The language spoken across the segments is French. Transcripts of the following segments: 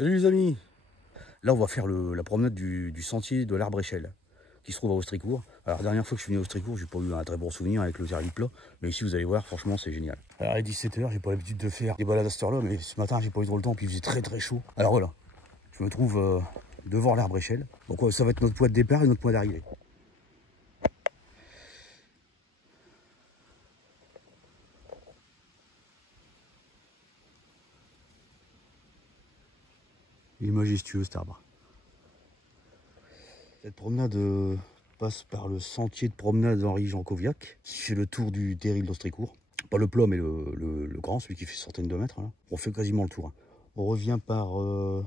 Salut les amis. Là on va faire la promenade du sentier de l'Arbre-Échelle qui se trouve à Austricourt. Alors la dernière fois que je suis venu à Austricourt, j'ai pas eu un très bon souvenir avec le terril plat, mais ici vous allez voir, franchement c'est génial. Alors à 17 h, j'ai pas l'habitude de faire des balades à cette heure-là, mais ce matin j'ai pas eu trop le temps, puis il faisait très chaud. Alors voilà, je me trouve devant l'Arbre-Échelle. Donc ça va être notre point de départ et notre point d'arrivée. Il est majestueux cet arbre. Cette promenade passe par le sentier de promenade Henri Jancoviac, qui fait le tour du terril d'Austricourt. Pas le plat, mais le grand, celui qui fait centaines de mètres. Là. On fait quasiment le tour. Hein. On revient par le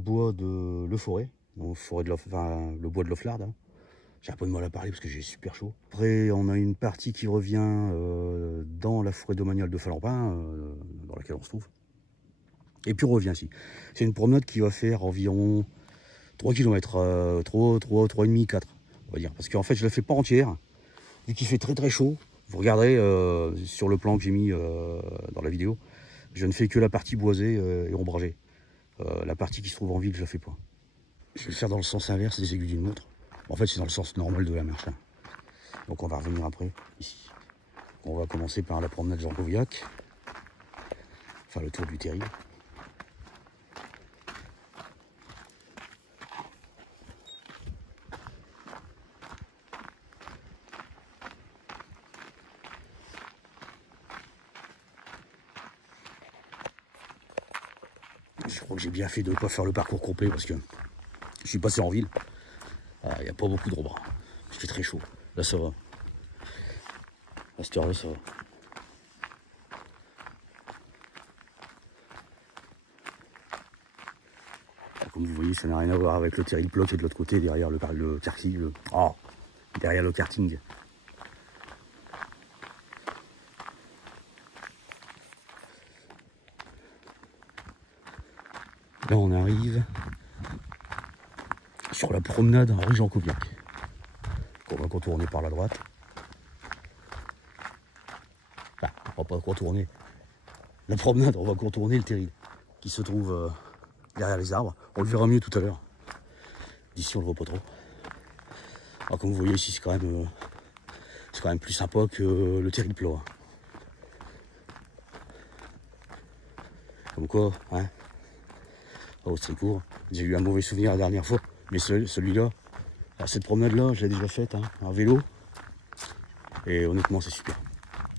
bois de Le Forêt, donc le bois de l'Oflard. Hein. J'ai un peu de mal à parler parce que j'ai super chaud. Après, on a une partie qui revient dans la forêt domaniale de Falampin, dans laquelle on se trouve. Et puis on revient ici. C'est une promenade qui va faire environ 3 km, 3,5, 4, on va dire. Parce qu'en fait, je la fais pas entière, vu qu'il fait très chaud. Vous regarderez sur le plan que j'ai mis dans la vidéo, je ne fais que la partie boisée et ombragée. La partie qui se trouve en ville, je la fais pas. Je vais le faire dans le sens inverse des aiguilles d'une montre. En fait, c'est dans le sens normal de la marche. Hein. Donc on va revenir après, ici. On va commencer par la promenade Jancoviac, enfin le tour du terril. Je crois que j'ai bien fait de ne pas faire le parcours complet parce que je suis passé en ville. Il n'y a pas beaucoup de rebras. Il fait très chaud. Là, ça va. À cette heure-là, ça va. Comme vous voyez, ça n'a rien à voir avec le terril plat qui est de l'autre côté, derrière le karting. Derrière le karting. Là, on arrive sur la promenade Henri Jancoviac. On va contourner par la droite. Enfin, on va pas contourner la promenade, on va contourner le terril qui se trouve derrière les arbres. On le verra mieux tout à l'heure. D'ici, on le voit pas trop. Alors, comme vous voyez ici, c'est quand même plus sympa que le terril plat. Comme quoi, hein, à Austricourt, j'ai eu un mauvais souvenir la dernière fois, mais celui-là, cette promenade-là, je l'ai déjà faite hein, en vélo, et honnêtement, c'est super.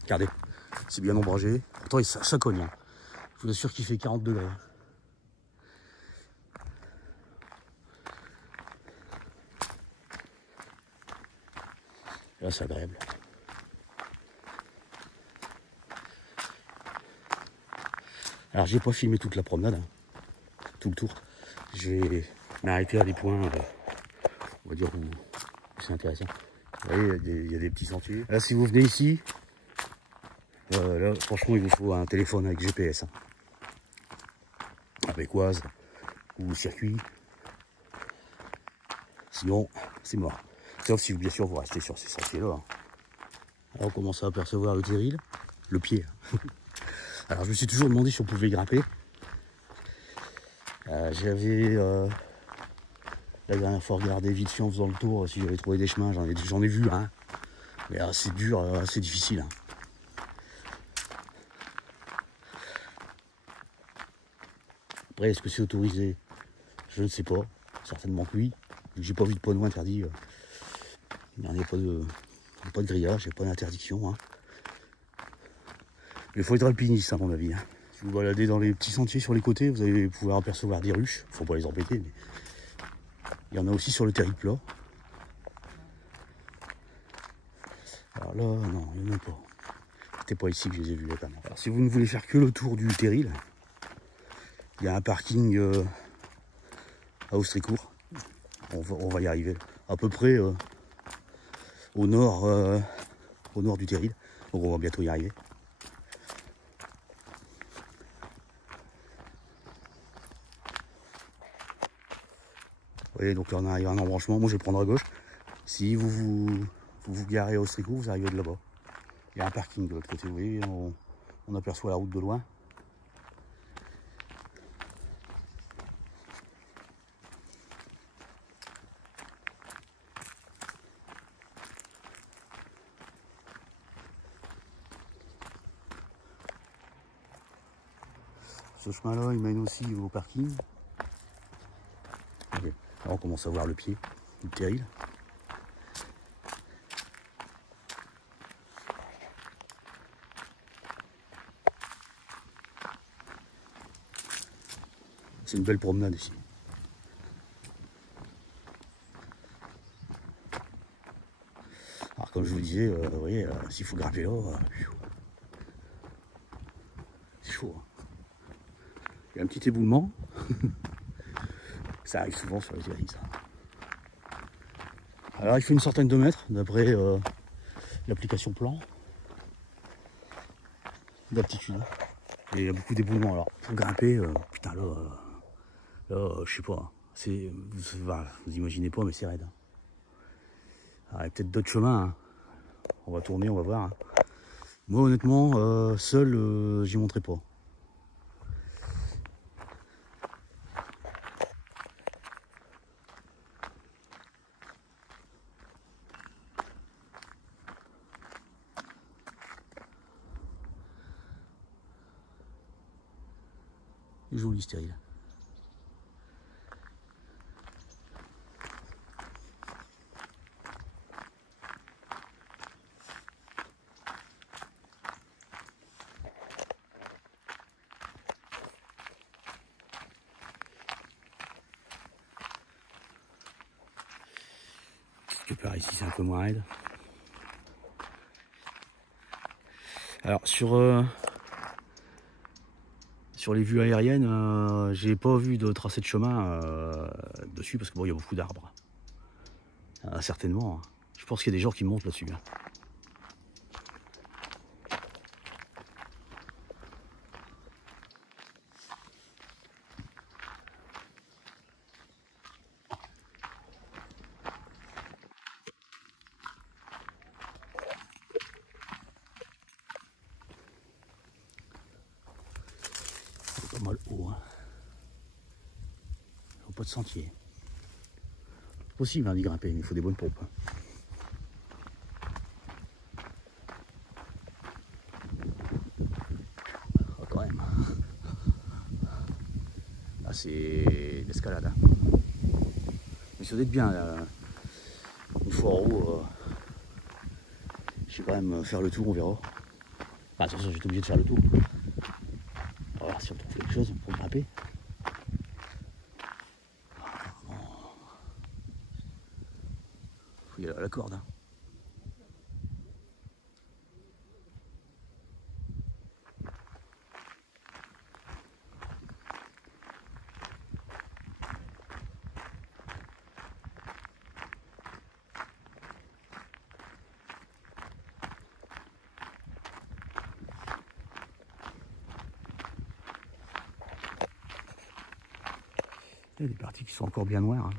Regardez, c'est bien ombragé, pourtant ça cogne. Hein. Je vous assure qu'il fait 40 degrés. Et là, c'est agréable. Alors, j'ai pas filmé toute la promenade, hein, tout le tour. Je vais m'arrêter à des points, on va dire, où c'est intéressant. Vous voyez, il y a des petits sentiers. Là, si vous venez ici, là, franchement, il vous faut un téléphone avec GPS. Hein. Avec Oise ou circuit. Sinon, c'est mort. Sauf si, bien sûr, vous restez sur ces sentiers-là. Hein. Alors, on commence à apercevoir le terril, le pied. Alors, je me suis toujours demandé si on pouvait grimper. J'avais la dernière fois regardé vite fait en faisant le tour si j'avais trouvé des chemins. J'en ai vu, hein. Mais c'est dur, c'est difficile. Hein. Après, est-ce que c'est autorisé? Je ne sais pas. Certainement que oui. J'ai pas vu de panneau interdit. Il n'y a pas de grillage, il n'y a pas d'interdiction. Hein. Mais il faut être alpiniste, à mon avis. Hein. Si vous baladez dans les petits sentiers sur les côtés, vous allez pouvoir apercevoir des ruches. Il ne faut pas les embêter, mais il y en a aussi sur le terril plat. Alors là, non, il n'y en a pas. C'était pas ici que je les ai vus, les panneaux. Alors si vous ne voulez faire que le tour du terril, il y a un parking à Austricourt. On va y arriver. À peu près au nord du terril. Donc on va bientôt y arriver. Vous voyez, donc là on arrive à un embranchement. Moi je vais prendre à gauche. Si vous garez à Austricourt, vous arrivez de là-bas. Il y a un parking de l'autre côté. Vous voyez, on aperçoit la route de loin. Ce chemin-là, il mène aussi au parking. Okay. Là, on commence à voir le pied du terril. C'est une belle promenade ici. Alors comme je vous disais, vous voyez, s'il faut grimper là, c'est chaud. Hein. Il y a un petit éboulement. Ça arrive souvent sur les terrils, ça. Alors il fait une centaine de mètres d'après l'application plan d'altitude. Et il y a beaucoup d'éboulements. Alors pour grimper, putain là, je sais pas. Vous imaginez pas, mais c'est raide. Alors, il y a peut-être d'autres chemins. Hein. On va tourner, on va voir. Hein. Moi honnêtement, seul, j'y monterai pas. Joli stérile. Quelque part ici c'est un peu moins raide. Alors sur les vues aériennes, j'ai pas vu de tracé de chemin dessus parce que bon, il y a beaucoup d'arbres. Certainement. Hein. Je pense qu'il y a des gens qui montent là-dessus. Hein. C'est pas mal haut. Hein. Il faut pas de sentier. Possible hein, d'y grimper, mais il faut des bonnes pompes. Hein. Oh, quand même. Là c'est l'escalade. Hein. Mais ça doit être bien. Là. Une fois en haut, je vais quand même faire le tour, on verra. Bah, attention, j'étais obligé de faire le tour. On va voir si on trouve quelque chose pour grimper. Faut y aller à la corde. Hein. Il y a des parties qui sont encore bien noires. Hein.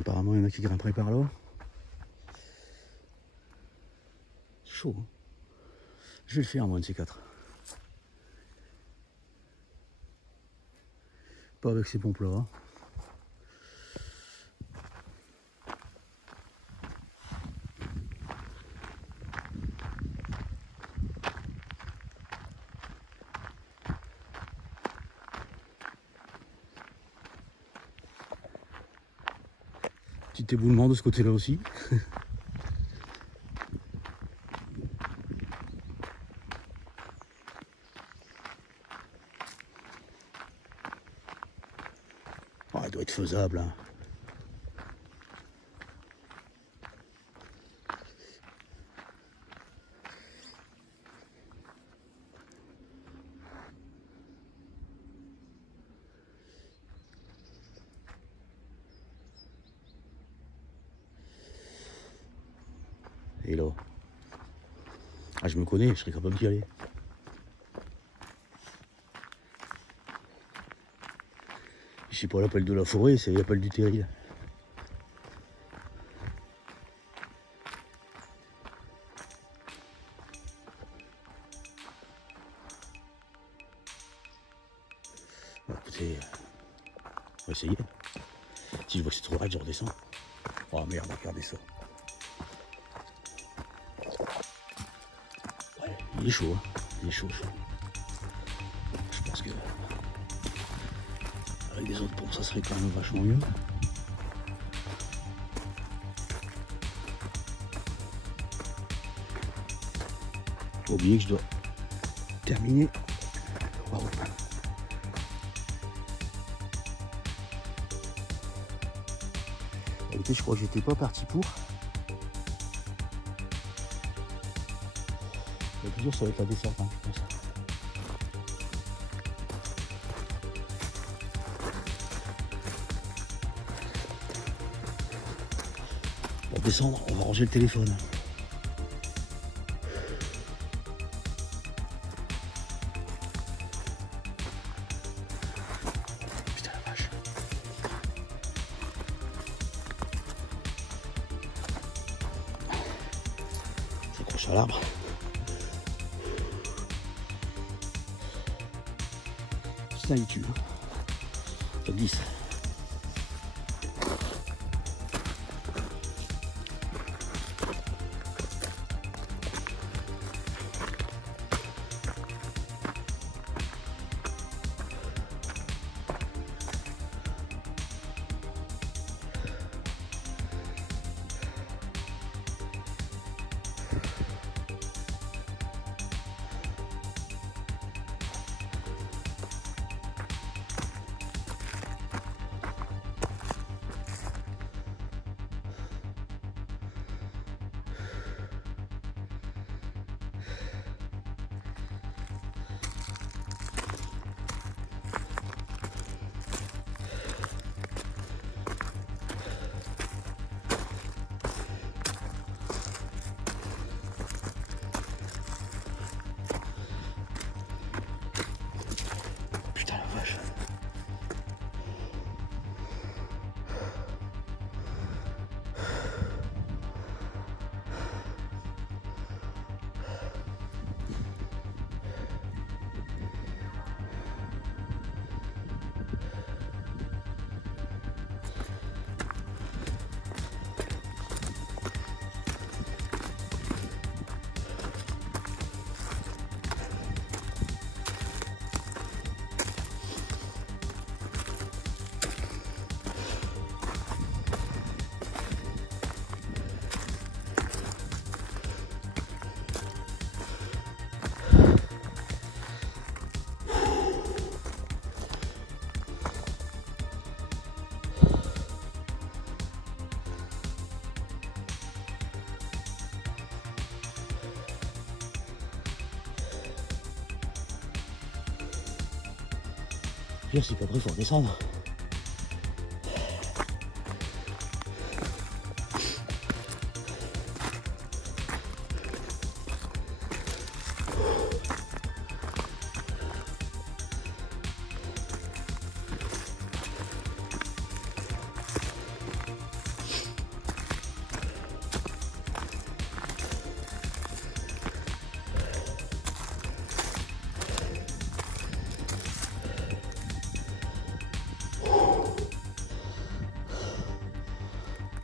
Apparemment, il y en a qui grimperaient par là. Chaud. Hein. Je vais le faire, moi, de ces quatre. Pas avec ces pompes-là. Hein. Petit éboulement de ce côté-là aussi. Oh, elle doit être faisable. Hein. Et là, ah, je me connais, je serais capable d'y aller. Je sais pas l'appel de la forêt, c'est l'appel du terril. écoutez, on va essayer. Si je vois que c'est trop raide, je redescends. Oh merde, regardez ça. Ouais, il est chaud, hein. Il est chaud, chaud. Je pense que avec des autres pompes, ça serait quand même vachement mieux. Faut oublier que je dois terminer. Wow. Écoutez, je crois que j'étais pas parti pour. Le plus dur, ça va être la descente, hein, je pense. Pour descendre, on va ranger le téléphone. Putain la vache. J'accroche à l'arbre. Putain, il tue. Ça glisse. Je suis pas prêt, il faut redescendre.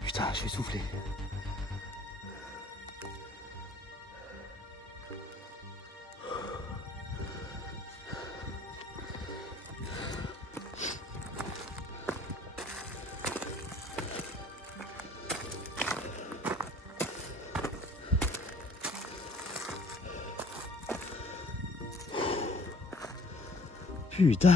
Putain, je vais souffler. Putain.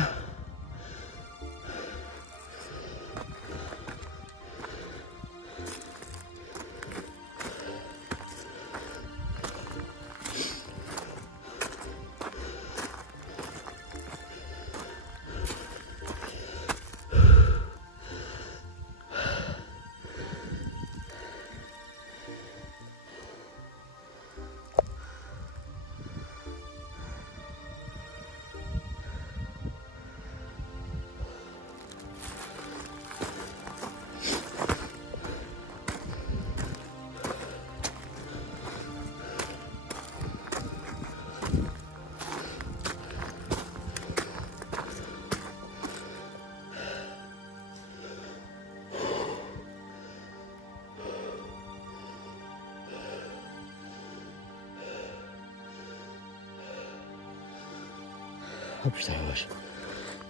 Oh putain la vache.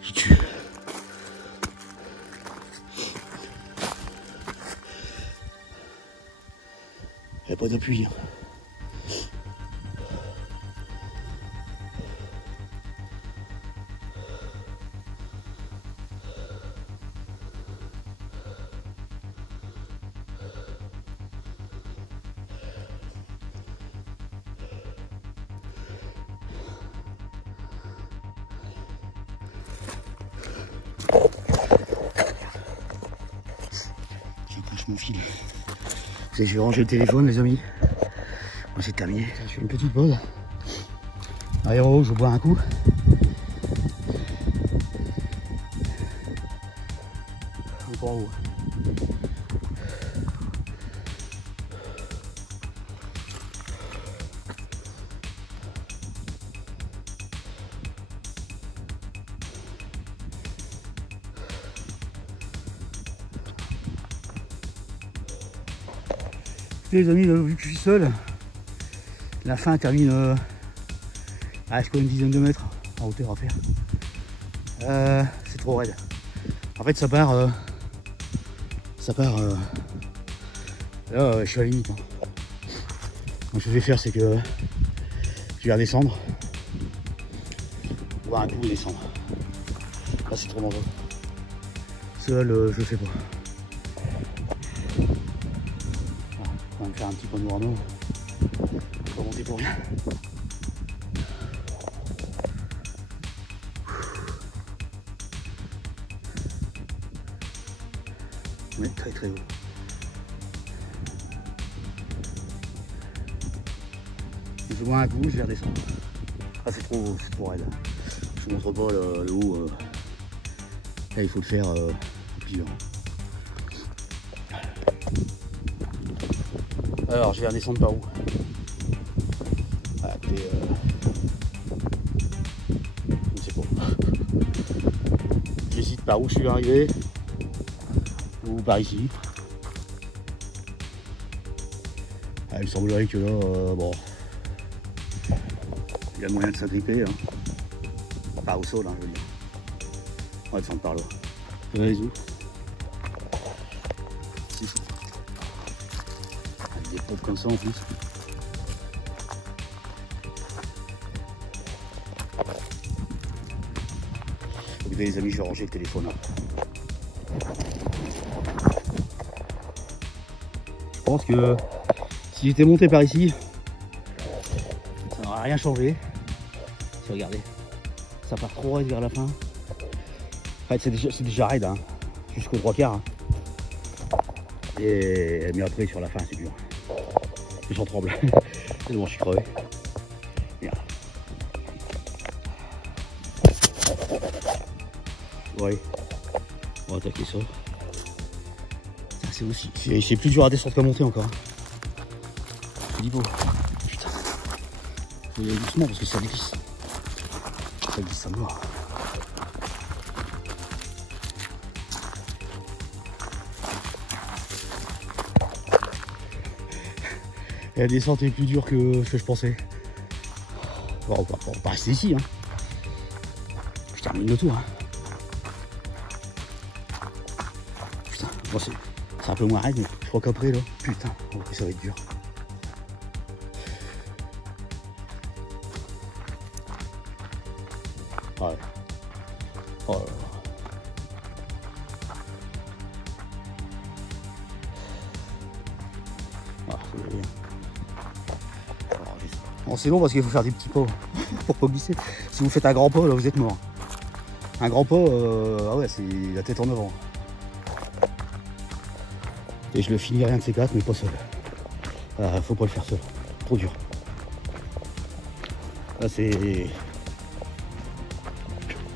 J'y tue. Il n'y a pas d'appui. Hein. J'accroche mon fil. Je vais ranger le téléphone, les amis. Bon, c'est terminé. Je fais une petite pause. Allez, en haut, je bois un coup. Encore en haut. Les amis, vu que je suis seul, la fin termine à je crois une dizaine de mètres en hauteur à faire. C'est trop raide. En fait, ça part. Là, je suis à la limite. Hein. Donc, ce que je vais faire, c'est que je vais redescendre. Voir un coup et descendre. Là, c'est trop dangereux. Seul, je le fais pas. On va me faire un petit panorama. Pas monter pour rien. On est très haut. Je vois un coup, je vais redescendre. Ah, c'est trop raide. Je ne montre pas le haut. Là, il faut le faire plusieurs. Alors, je vais redescendre par où? Ah, écoutez, je ne sais pas. J'hésite par où je suis arrivé ou par ici. Ah, il semblerait que là, bon, il y a moyen de s'agripper. Hein. Pas au sol, hein, je veux dire. On va descendre par là. Vous voyez où? C'est ça. Des pompes comme ça en plus. Écoutez les amis, je vais ranger le téléphone là. Je pense que si j'étais monté par ici, ça n'aurait rien changé. Si regardez, ça part trop raide vers la fin. En fait, c'est déjà raide, hein, jusqu'aux 3/4. Hein. Mais après sur la fin c'est dur. J'en tremble. C'est bon, je suis crevé. Merde. Ouais. On va attaquer ça. C'est aussi. C'est plus dur à descendre qu'à monter encore. Je dis beau. Putain. Faut y aller doucement parce que ça glisse. Ça glisse, ça mord. La descente est plus dure que ce que je pensais. Bon, on va pas rester ici. Hein. Je termine le tour. Hein. Putain, bon, c'est un peu moins raide, mais je crois qu'après là, putain, ça va être dur. Ouais. Oh là là. Ah, c'est bien. Bon, c'est long parce qu'il faut faire des petits pas pour pas glisser. Si vous faites un grand pas, là, vous êtes mort. Un grand pas, ah ouais, c'est la tête en avant. Et je le finis rien de ces quatre, mais pas seul. Faut pas le faire seul. Trop dur. Là, c'est...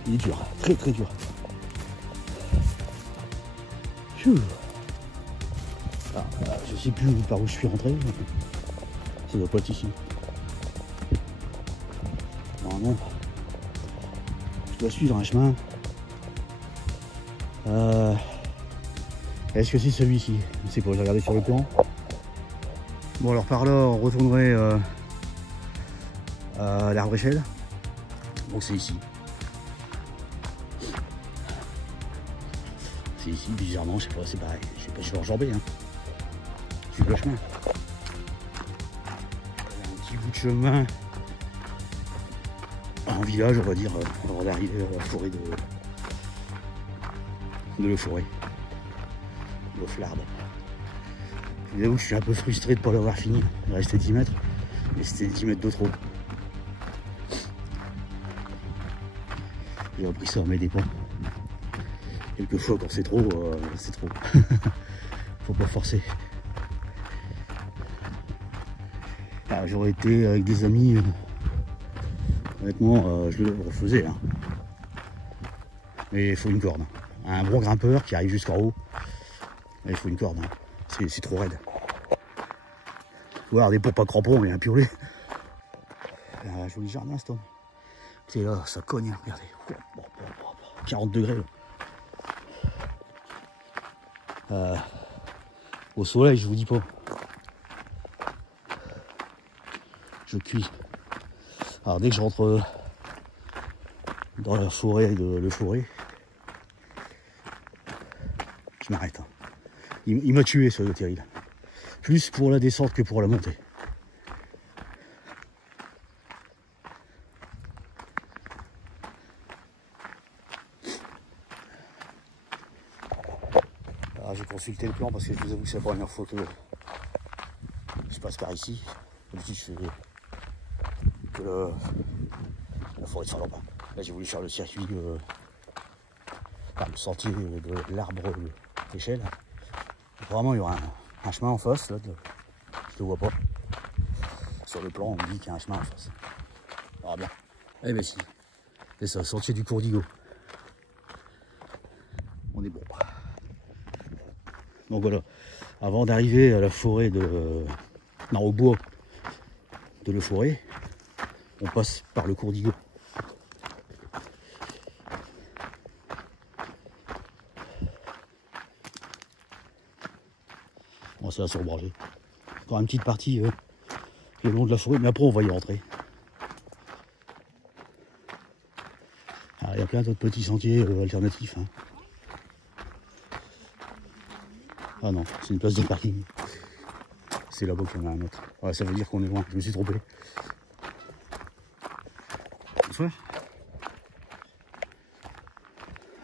Il est dur. Très très dur. Je sais plus par où je suis rentré. Ça doit pas être ici. Non. Je dois suivre un chemin. Est-ce que c'est celui-ci? Je sais pas, j'ai regardé sur le plan. Bon alors par là on retournerait à l'Arbre-Échelle. Donc c'est ici. C'est ici, bizarrement, je sais pas, c'est pareil. Je sais pas, je vais enjamber, hein. Je suis le chemin. Un petit bout de chemin en village, on va dire, avant d'arriver à la forêt de Le Forêt. Le Flard. Je vous avoue que je suis un peu frustré de ne pas l'avoir fini. Il restait 10 mètres, mais c'était 10 mètres de trop. J'ai appris ça à mes dépens. Quelquefois, quand c'est trop, c'est trop. Faut pas forcer. J'aurais été avec des amis, honnêtement, je le refaisais. Hein. Mais il faut une corde. Un bon grimpeur qui arrive jusqu'en haut, il faut une corde. Hein. C'est trop raide. Regardez, pour pas crampon, il y a un piolet. Un joli jardin, cet homme. C'est là, ça cogne, regardez. 40 degrés. Là. Au soleil, je vous dis pas. Je cuis. Alors dès que je rentre dans la forêt de Le Forêt, je m'arrête. Hein. Il m'a tué ce terril. Plus pour la descente que pour la montée. J'ai consulté le plan parce que je vous avoue que c'est la première fois que je passe par ici. D'habitude je fais que la forêt de Saint-Laurent. Là j'ai voulu faire le circuit, le sentier de l'arbre d'échelle. Apparemment il y aura un chemin en face, là, je le vois pas. Sur le plan on me dit qu'il y a un chemin en face. On verra bien. Eh ben si, c'est ça, sentier du Courdigo. On est bon. Donc voilà, avant d'arriver à la forêt de... Non, au bois de Le Forêt, on passe par le Courdigo. Bon, ça va se rebranger. Encore une petite partie le long de la forêt, mais après on va y rentrer. Il y a plein d'autres petits sentiers alternatifs. Hein. Ah non, c'est une place de parking. C'est là-bas qu'il y en a un autre. Ouais, ça veut dire qu'on est loin, je me suis trompé. Bonsoir.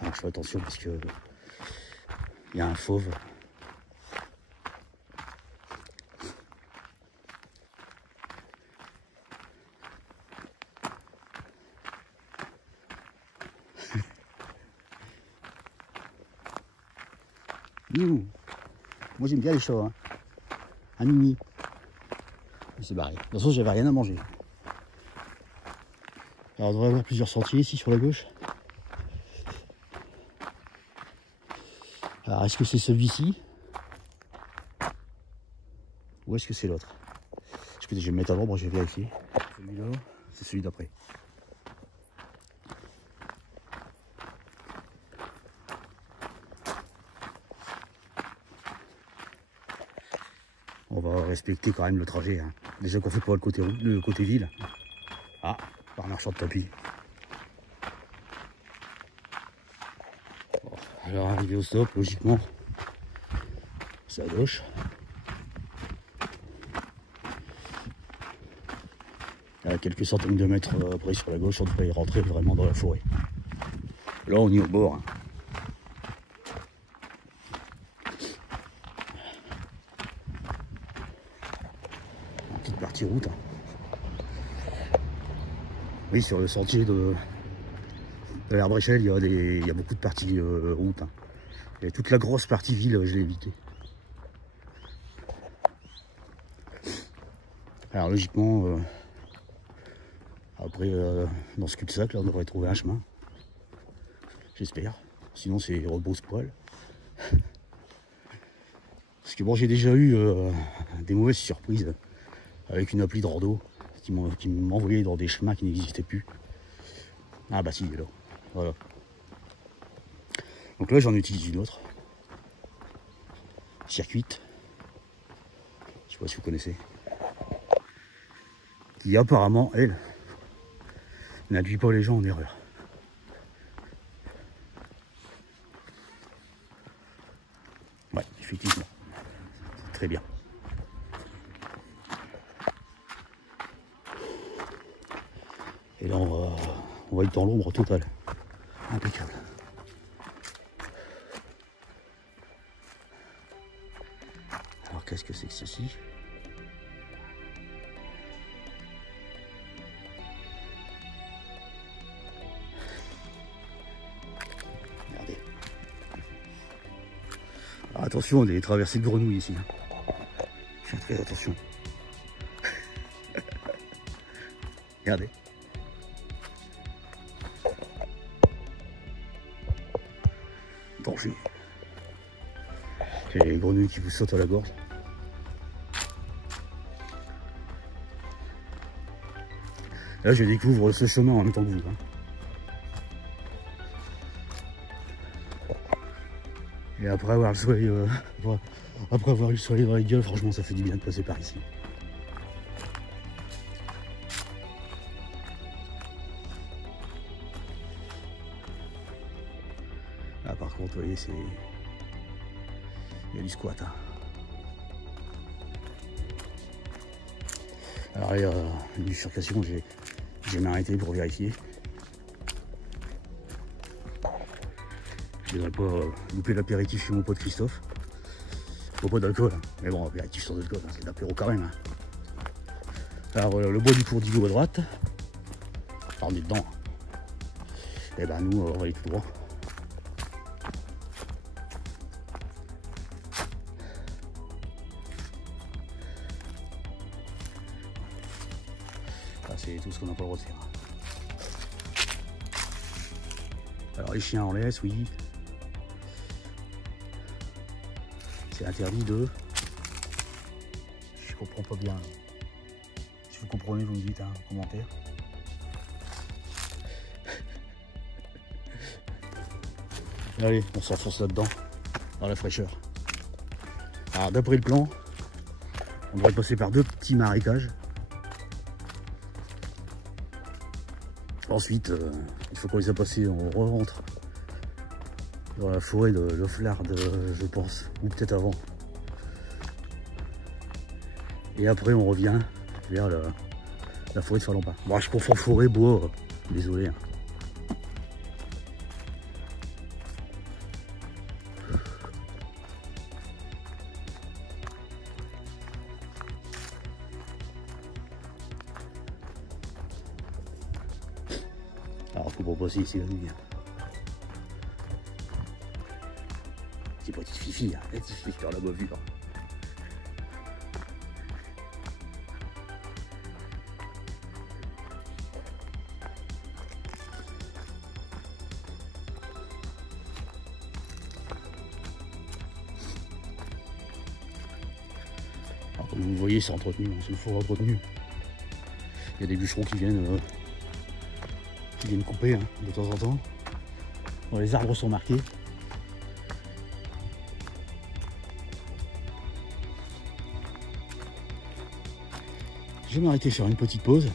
Alors, je fais attention parce que il y a un fauve. Miou. Moi j'aime bien les chats. Hein. Un mini. Il s'est barré. De toute façon, j'avais rien à manger. Alors, il devrait y avoir plusieurs sentiers ici sur la gauche. Alors, est-ce que c'est celui-ci? Ou est-ce que c'est l'autre? Je vais me mettre à l'ombre, je vais vérifier. Celui-là, c'est celui d'après. On va respecter quand même le trajet. Hein. Déjà qu'on fait pas le côté ville. Ah, par marchand de tapis. Bon, alors arrivé au stop, logiquement, c'est à gauche. À quelques centaines de mètres après sur la gauche, on devrait y rentrer vraiment dans la forêt. Là, on est au bord. Hein. Une petite partie route. Hein. Oui, sur le sentier de l'Arbre-Échelle, il y a beaucoup de parties route. Hein. Et toute la grosse partie ville, je l'ai évité. Alors logiquement, après, dans ce cul-de-sac, là, on devrait trouver un chemin. J'espère. Sinon, c'est rebrousse-poil. Parce que bon, j'ai déjà eu des mauvaises surprises avec une appli de rando qui m'envoyait dans des chemins qui n'existaient plus. Ah bah si, il est là. Voilà. Donc là, j'en utilise une autre. Circuite. Je sais pas si vous connaissez. Qui apparemment, elle, n'induit pas les gens en erreur. très bien. Et là, on va être dans l'ombre totale. Impeccable. Alors, qu'est-ce que c'est que ceci? Regardez. Alors, attention, on est traversé de grenouilles ici. Faites très attention. Regardez. Danger. J'ai les grenouilles qui vous sautent à la gorge. Là, je découvre ce chemin en même temps que vous. Et après avoir le soleil, après avoir eu le soleil dans la gueule, franchement, ça fait du bien de passer par ici. Là, par contre, vous voyez, c'est... Il y a du squat. Alors, il y a une bifurcation, j'ai m'arrêté pour vérifier. Je ne devrais pas louper l'apéritif chez mon pote Christophe. Faut pas d'alcool, mais bon, apéritif sans alcool, c'est de l'apéro quand même. Alors, le bois du cours d'Igo à droite. Alors, on est dedans. Et ben nous, on va aller tout droit. C'est tout ce qu'on n'a pas le droit de faire. Alors les chiens en laisse, oui. C'est interdit de... Je comprends pas bien. Si vous comprenez, vous me dites en commentaire. Allez, on s'enfonce là-dedans, dans la fraîcheur. Alors d'après le plan, on devrait passer par deux petits marécages. Ensuite, une fois qu'on les a passés, on rentre dans la forêt de Loflard, je pense, ou peut-être avant. Et après, on revient vers la forêt de Falampin. Bon, je confonds forêt, bois, désolé. Alors, faut pas passer ici la nuit. C'est pas petite fifi, la petite fifi sur la bovure. Alors, comme vous voyez, c'est entretenu, c'est une forêt entretenue. Il y a des bûcherons qui viennent couper de temps en temps. Bon, les arbres sont marqués. Je vais m'arrêter faire une petite pause.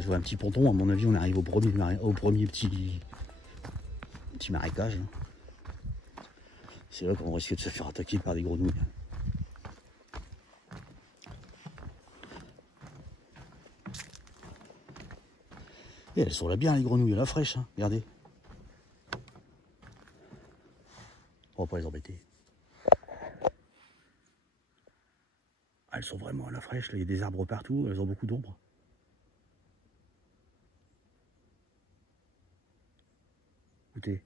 Je vois un petit ponton, à mon avis on arrive au premier petit marécage. C'est là qu'on risque de se faire attaquer par des grenouilles. Et elles sont là bien les grenouilles, la fraîche, regardez. On va pas les embêter. Elles sont vraiment à la fraîche, là, il y a des arbres partout, elles ont beaucoup d'ombre. Écoutez.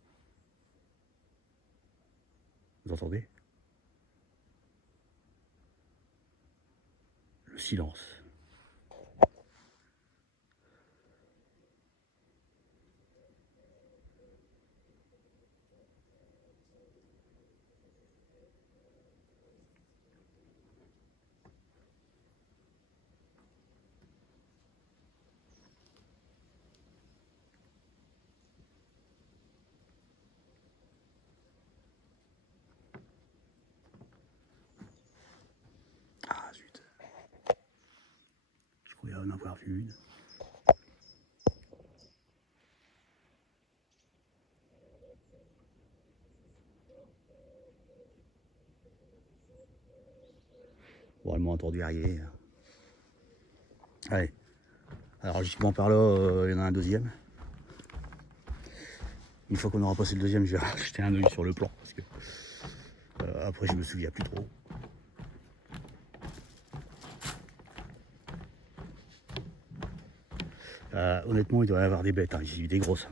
Vous entendez? Le silence. en avoir vu une. Bon, elle m'a entendu arriver. Allez. Alors logiquement par là, il y en a un deuxième. Une fois qu'on aura passé le deuxième, je vais jeter un œil sur le plan parce que après je me souviens plus trop. Honnêtement, il doit y avoir des bêtes, hein, ici, des grosses.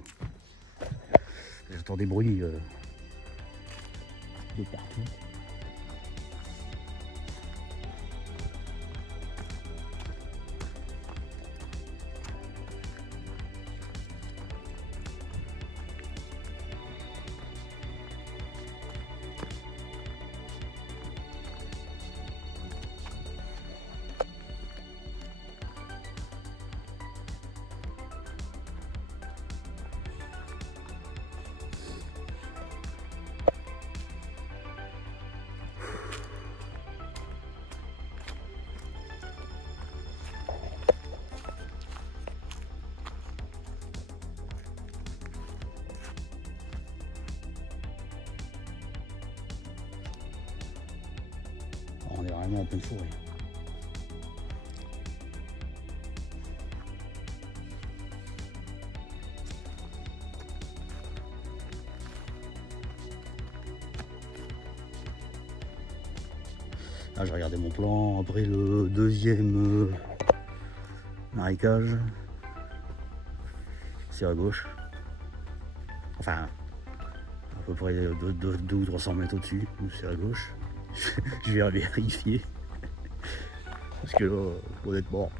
J'entends des bruits de partout. On est vraiment en pleine forêt. Là, j'ai regardé mon plan. Après le deuxième marécage, c'est à gauche. Enfin, à peu près 200 ou 300 mètres au-dessus, c'est à gauche. Je vais vérifier. Parce que là, honnêtement,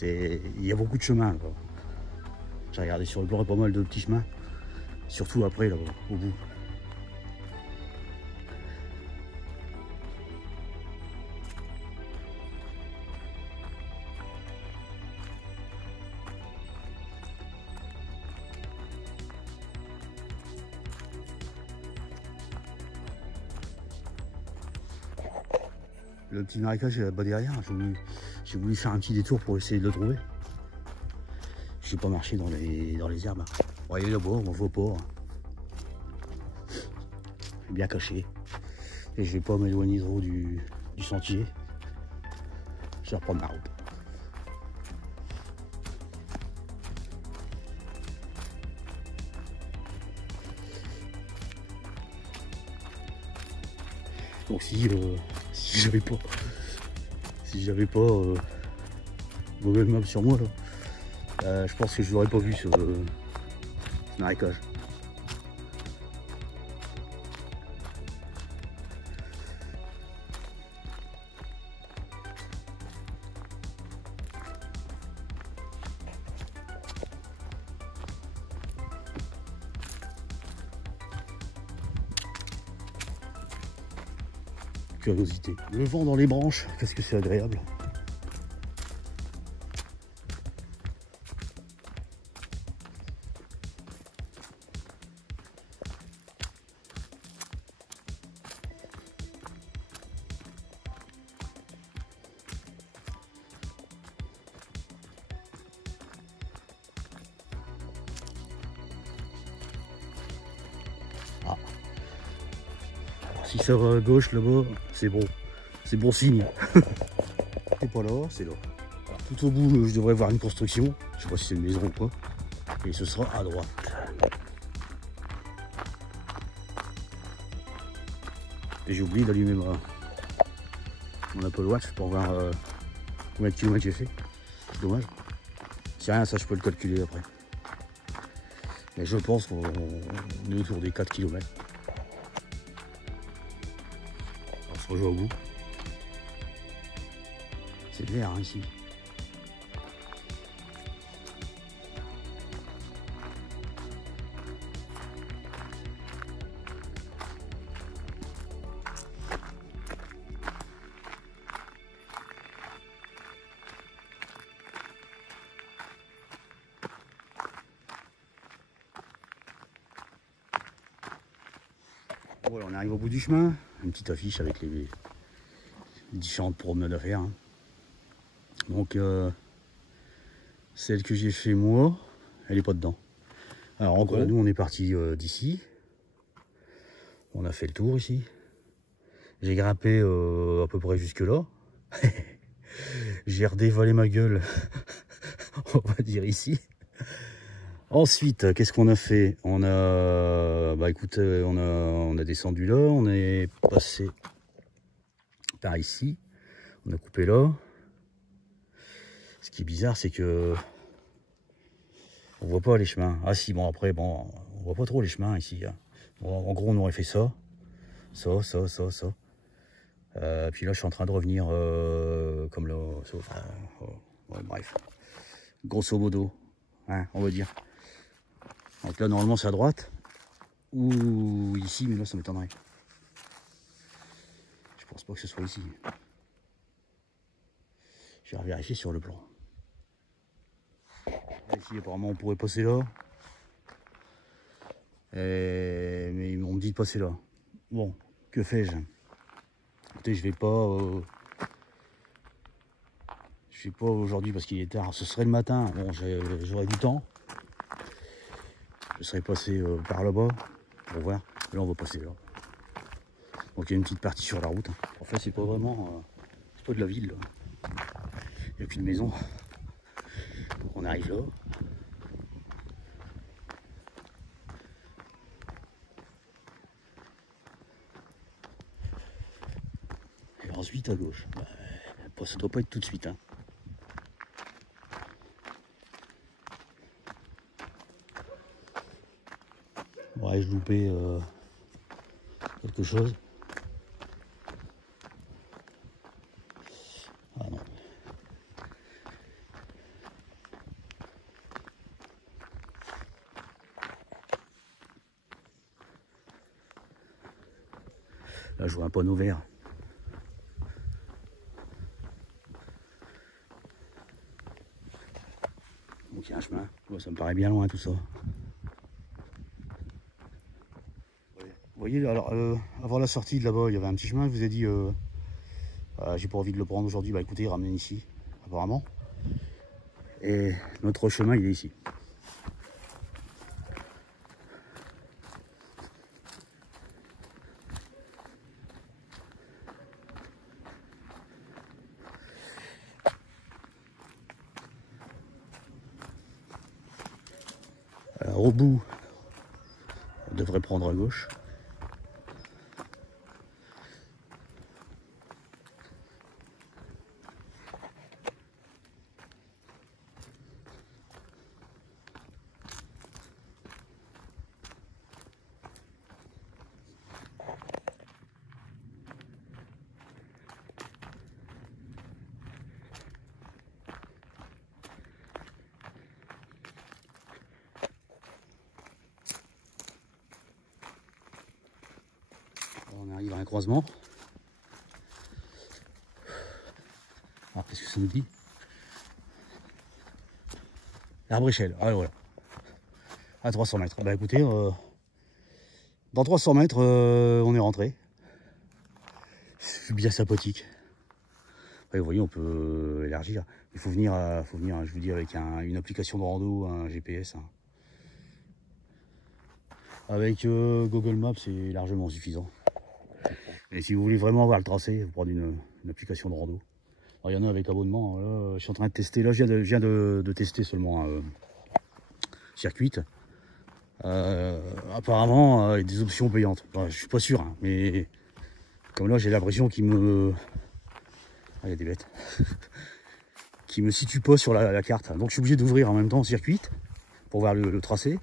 il y a beaucoup de chemins. J'ai regardé sur le plan, pas mal de petits chemins. Surtout après, là, au bout. Le petit marécage est là-bas derrière. J'ai voulu faire un petit détour pour essayer de le trouver. Je n'ai pas marché dans les herbes. Bon, il est là-bas, on ne voit pas. Bien caché. Et je vais pas m'éloigner trop du sentier. Je vais reprendre ma route. Donc si j'avais pas Google Maps sur moi là, je pense que je l'aurais pas vu ce marécage. Curiosité. Le vent dans les branches, qu'est-ce que c'est agréable. Ah. Si ça va à gauche là-bas, c'est bon. C'est bon signe. C'est pas là, c'est là. Alors, tout au bout, je devrais voir une construction. Je sais pas si c'est une maison ou quoi. Et ce sera à droite. Et j'ai oublié d'allumer mon Apple Watch pour voir combien de kilomètres j'ai fait. C'est dommage. Si rien, ça je peux le calculer après. Mais je pense qu'on est autour des 4 km. On se rejoint au bout. C'est vert hein, ici. Voilà, on arrive au bout du chemin. Une petite affiche avec les différentes promenades à faire. Hein. Donc celle que j'ai fait moi, elle est pas dedans. Alors en gros, nous on est parti d'ici. On a fait le tour ici. J'ai grimpé à peu près jusque là. J'ai redévalé ma gueule, on va dire ici. Ensuite, qu'est-ce qu'on a fait? On a, bah écoute, on a descendu là, on est passé par ici, on a coupé là. Ce qui est bizarre, c'est que on voit pas les chemins. Ah si, bon après, bon, on voit pas trop les chemins ici. Hein. Bon, en gros, on aurait fait ça. Puis là, je suis en train de revenir comme là. Enfin, ouais, bref. Grosso modo, hein, on va dire. Donc là, normalement, c'est à droite. Ou ici, mais là, ça m'étonnerait. Je pense pas que ce soit ici. Je vais vérifier sur le plan. Là, ici, apparemment, on pourrait passer là. Mais on me dit de passer là. Bon, que fais-je? Écoutez, je vais pas aujourd'hui parce qu'il est tard. Ce serait le matin. Bon, j'aurais du temps. Je serais passé par là-bas pour voir. Là, on va passer là. Donc, il y a une petite partie sur la route. Hein. En fait, c'est pas vraiment... c'est pas de la ville. Là. Il n'y a qu'une maison. Donc, on arrive là. Et ensuite, à gauche. Bah, ça doit pas être tout de suite. Hein. Ouais, je loupais quelque chose. Ah non. Là, je vois un panneau vert. Donc, il y a un chemin. Ouais, ça me paraît bien loin tout ça. Vous voyez, alors, avant la sortie de là-bas, il y avait un petit chemin. Je vous ai dit, j'ai pas envie de le prendre aujourd'hui. Bah écoutez, ramenez ici, apparemment. Et notre chemin, il est ici. Alors, au bout, on devrait prendre à gauche. On arrive à un croisement. Alors, qu'est-ce que ça nous dit? L'arbre échelle. Ah voilà. À 300 mètres. Bah écoutez, dans 300 mètres, on est rentré. C'est bien sympathique. Après, vous voyez, on peut élargir. Il faut venir, je vous dis, avec une application de rando, un GPS. Hein. Avec Google Maps, c'est largement suffisant. Et si vous voulez vraiment voir le tracé, vous prenez une application de rando. Alors, il y en a avec abonnement. Là, je suis en train de tester. Là, je viens de tester seulement Circuit. Apparemment, il y a des options payantes. Enfin, je suis pas sûr, hein, mais comme là, j'ai l'impression qu'il me... Ah, il y a des bêtes. Qui me situe pas sur la carte. Donc, je suis obligé d'ouvrir en même temps Circuit pour voir le tracé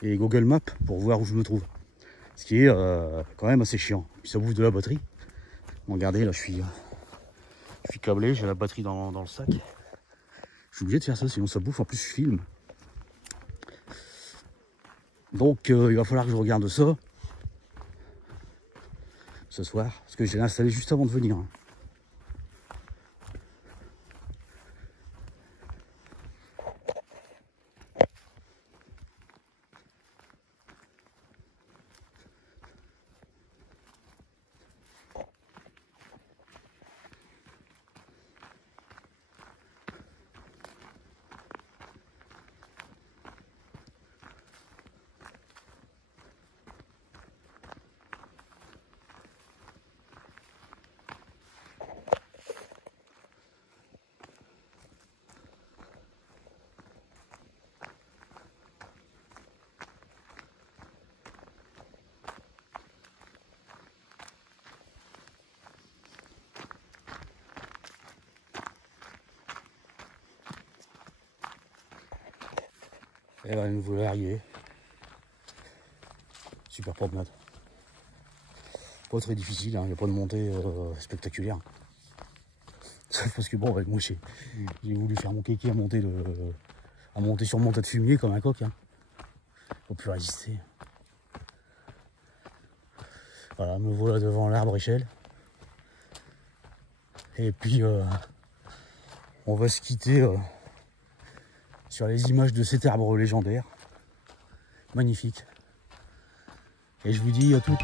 et Google Maps pour voir où je me trouve. Ce qui est quand même assez chiant. Puis ça bouffe de la batterie. Bon, regardez, là, je suis câblé, j'ai la batterie dans le sac. Je suis obligé de faire ça, sinon ça bouffe. En plus, je filme. Donc, il va falloir que je regarde ça ce soir. Parce que j'ai installé juste avant de venir. Hein. Et là, nous voilà arrivés. Super promenade. Pas très difficile, hein. Il n'y a pas de montée spectaculaire. Parce que bon, moi j'ai voulu faire mon kéké à monter sur mon tas de fumier comme un coq. Hein. Faut plus résister. Voilà, me voilà devant l'arbre échelle. Et puis on va se quitter sur les images de cet arbre légendaire. Magnifique. Et je vous dis à toutes.